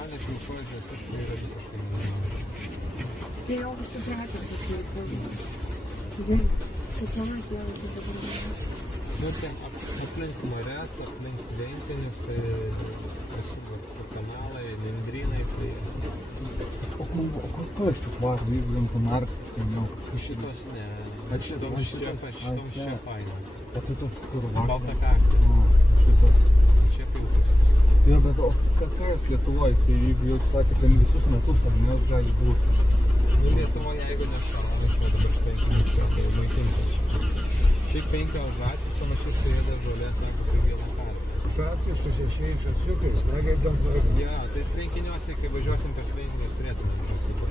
Gali pilkoji žąsis, tai yra visiškai neįmanoma. Tai jau supratau, kad pilkoji. Gerai, tai pamatė jau dabar dabar. Nu, ten aplink marias, aplink tvenkinius, tai kanalai, nendrynai, tai... O ko iš tų kvarų, jeigu jam pamarktis, tai jau? Šitos ne, šitom čia faina. O tai tos kur vakar? Balta kaktis. Šito. Čia pilkosios. Jo, bet o ką jūs Lietuvoje, tai jeigu jūs sakėte, ten visus metus, ar ne, jos gali būti? Nu, Lietuvoje, jeigu nešalau, aš va dabar švenkinis kartą jau maitintas. Šiaip 5 žąsis panašiai suėda žolė, sako, tai vieną kartą. Žąsis su 6 žąsiukais, negaidant laiką. Ja, tai tvenkiniuose, kai važiuosim per tvenkinius, turėtume žąsiuką.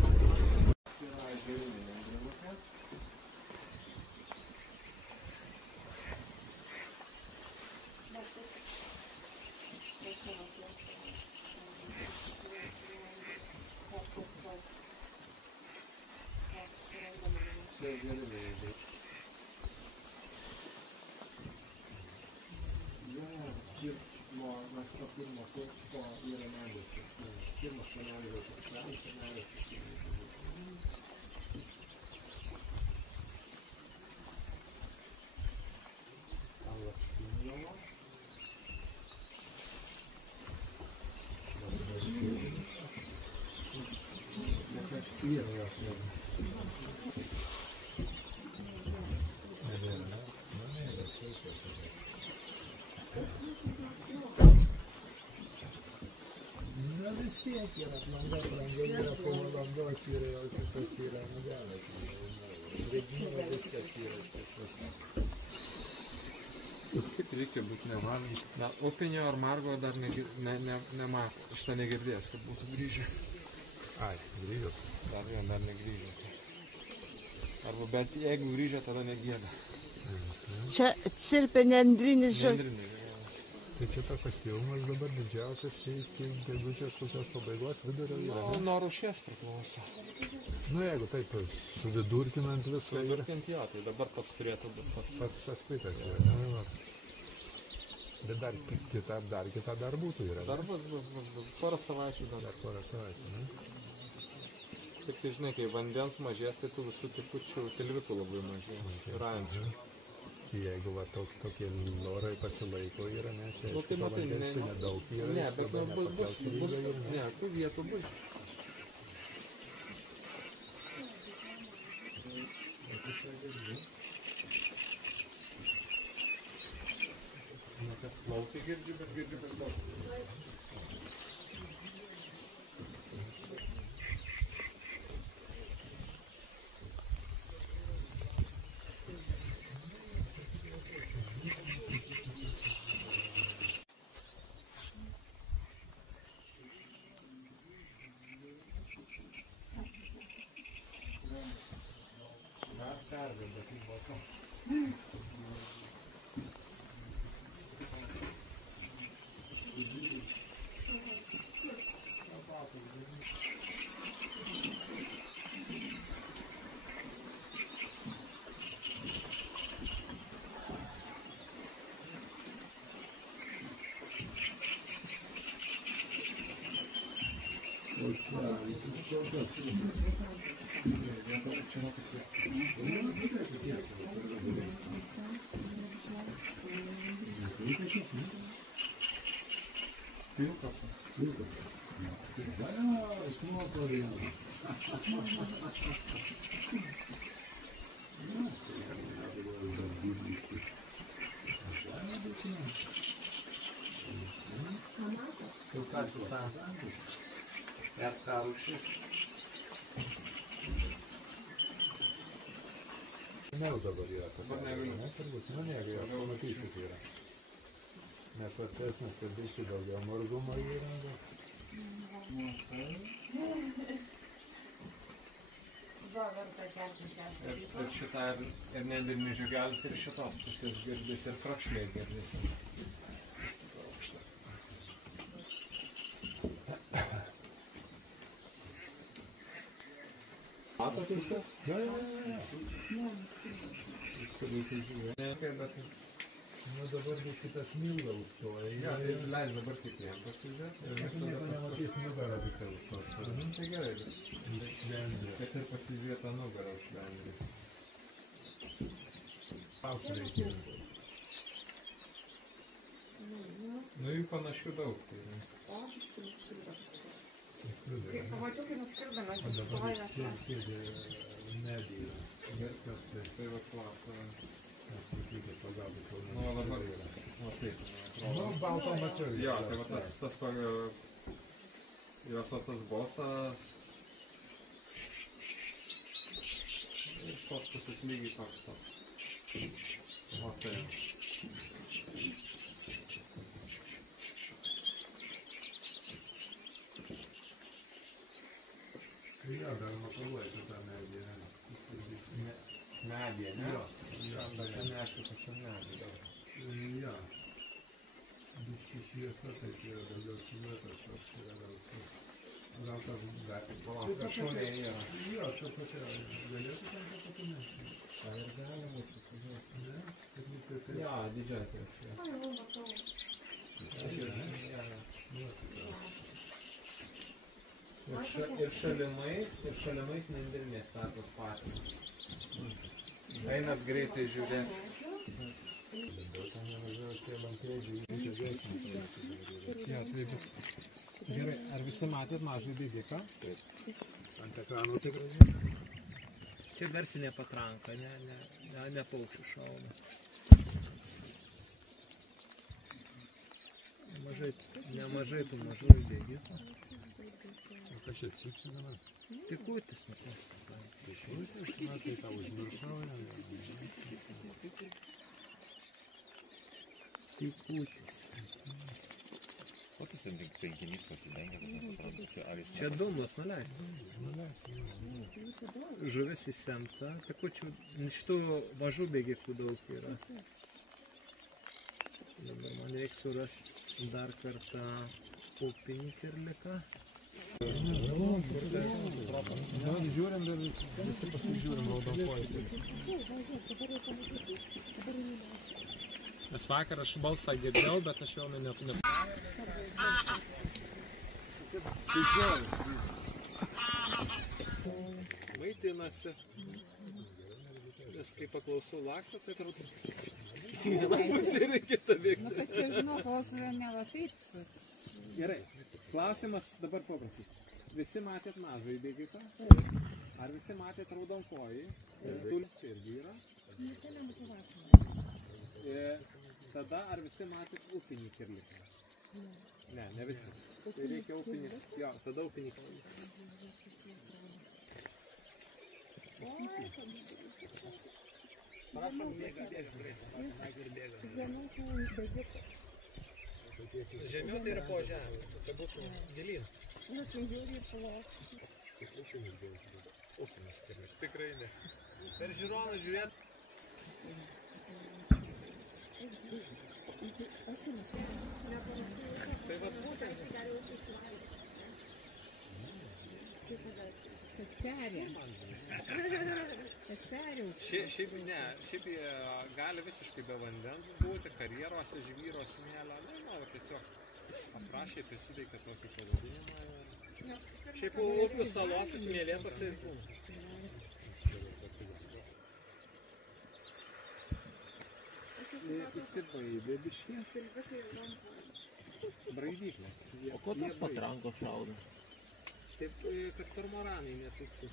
Na vis tiek yra, langai yra po valandos ir jau šitas yra nugeras. Regina viskas yra šitas. Kaip reikia būti nevalgys. Na, upinio ar margo dar nemato. Šitą negirdės, kad būtų grįžę. Ai, grįžęs. Dar negrįžę. Arba bet jeigu grįžę, tada negėda. Čia cirpė nendrinis žodis. Nendrinis. Tai čia tas aktyvumas dabar didžiausias iki gegužės kokios pabaigos vidurio yra. Nuo rūšies priklauso. Nu jeigu taip suvidurkinant visą ir... Suvidurkint jo, tai dabar pats turėtų būti Pats tas pikas yra. Bet dar kita dar būtų yra. Dar bus. Porą savaičių dar. Dar porą savaičių, ne? Tik tai žinai, kai vandens mažės, tai tų visų tipučių tilvikų labai mažės. Rajančių. Jeigu va tokie orai pasilaiko yra, ne, čia Nu, tai matai, nedaug yra. Ne, bet bus, ne, tų vietų bus. Ne, kad plaukai girdžiu, bet daug. Negu dabar yra tas nes turbūt, negu jo, pamatyti yra. Nes artesnis, kad biškai daugiau margumo yra, Ir šitą ir nendrinis žiūgelis ir šitos pusės girdys ir krakšliai girdys. Matot viskas? Jo. Kurį tai žiūrė. Nu dabar bus kitas Milda užstoja. Ja, tai leis dabar kitiem pasižiūrėti. Ir Aš nieko nematys nugarą visą užstoja. Tai gerai, Švendrė. bet ir pasižiūrėti tą nugarą švendrės. Aukštų reikės. Nu jų panašių daug. Tai yra. Pamačiau, kai nuskrido, mes O dabar įstoję. sėdė medyje. Viskas tai. Tai va klasa. Aš sakykit, pagalbė, kol Nu, o dabar. Nu, taip. Nu, balto mačiau. Jo, tai va tas jos tas bosas. Ir tos pusės lygiai toks tas. O tai. Jo, galima paluoti tą medyje. Medija, ne? Jo. Bet ten neaišku, kas ten medija. Jo. Biški šviesa, taip yra daugiau siluetas, toks yra gal tas gatvė. Palauk, šuniai yra. Jo, ta pačia galėtų ten papatumėti. Ar ir gali būti? Ne? Kad lyg tai taip. Jo, didžiai tai. Ir šalimais nendrinės statos patinas. Einat greitai žiūrėti. Ja, tai gerai, ar visi matėt mažą didiką? Ant ekrano tikrai. Čia garsinė patranka, ne paukščių šauna. Nemažai tų mažų didikų. O kas čia cipsi dabar? Tikutis nupastas. Tikutis, na tai tą užmiršau. Tikutis. O tas ten tvenkinys pasidengęs, aš nesuprantu, ar jis Čia dūmus nuleistas. Žuvis įsemta. Tikučių, šitų mažų bėgikų daug yra. Dabar man reikia surasti dar kartą upinį kirliką. Žiūrim dar visi pasižiūrim raudonkoji. Nes vakar aš balsą girdėjau, bet aš jau ne... Maitinasi. Nes kai paklausau laksą, tai turbūt... Reikia tą veikti. Bet čia žinau, kol nelabai. Gerai, klausimas dabar paprastas. Visi matėt mažą įbėgiką? Ar visi matėt raudonkojį? Tulis irgi yra. Tada ar visi matėt upinį kirliką? Ne, ne visi. Tai reikia upinį. Jo, tada upinį kirliką. Prašom, bėga, Žemiau tai yra po žemę, tai būtų gilyn. Tikrai ne. Per žiūroną žiūrėt. Tai va būtent. Šiaip ne, šiaip gali visiškai be vandens būti, karjeruose, žvyro, smėlio, nu, tiesiog aprašė, prisidėkia tokį pavadinimą. Šiaip upių salos smėlėtose ir būna. Įsibaidė biškį. Braidyklės. O ko tos patrankos šaudo? Taip, kad kormoranai netūktų.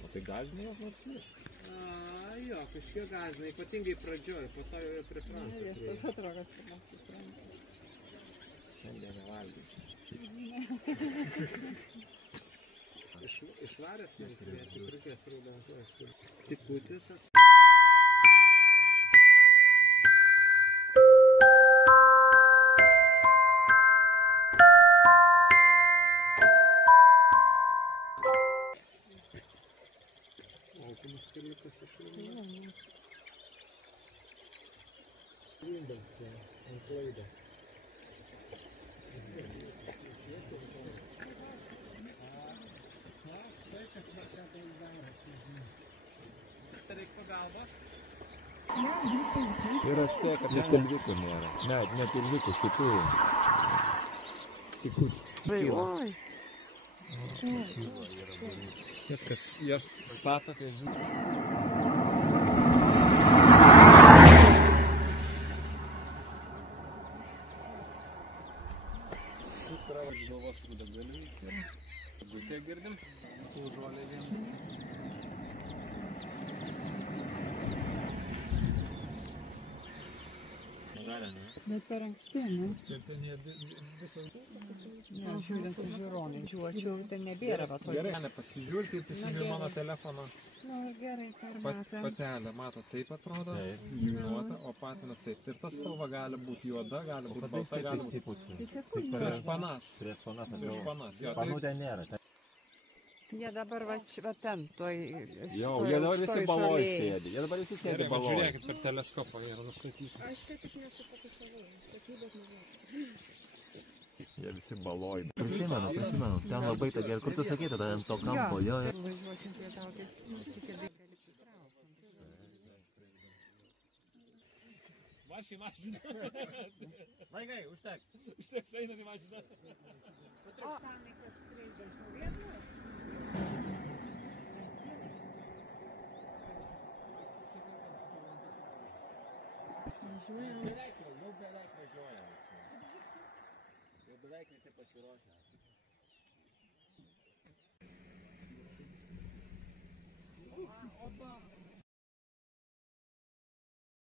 O tai gąsdina jos nors kiek? Jo, kažkiek gąsdina, ypatingai pradžioj, po to jau pripranta. Šiandien nevalgysiu. Išvaręs nenkvėti, prikės raudonkojas. Tikutis Aukinis kirlikas išlaidas. Lindas čia, ant klaido. Reikia pagalbos. Ir atspėja, kad net tilvikų nėra. Ne tilvikų, šitų. Tikus. Oi. Viskas, jas stato, tai žinai. Taip pravažiuoju galvos rūdą galiu ir gutė girdim, žolė vien. Bet per anksti, ne? Čia ten jie visą... Ne, žiūrint į žiūronį, žiūrėčiau, tai nebėra va to. Gerai, nepasižiūrėti ir prisimė mano telefono Nu, gerai, formatą. patelę. Mato, taip atrodo, žymiuota, o patinas taip. Ir tas spalva gali būti juoda, gali būti balta, gali būti prieš panas. Prieš panas Prieš panas. Jo, Panų tai ten nėra. Jie dabar va ten, toj... Jau, jie dabar visi baloj sėdi. Jie dabar visi sėdi gerai, bet baloj. žiūrėkit, per teleskopą yra nustatyti. Aš čia tik nesufokusavau, statybos nebuvo. Jie visi baloj. Prisimenu. Ten labai ta gerai. Kur tu sakei tada ant to kampo? Jo. Važiuosim prie tau, tai tik ir gali pritraukti. Vaš į mašiną. Vaikai, užteks einat į mašiną. O, tam reikia skreidai šių vietų? Važiuojam. Beveik važiuoja visi. Jau beveik visi pasiruošę. Opa.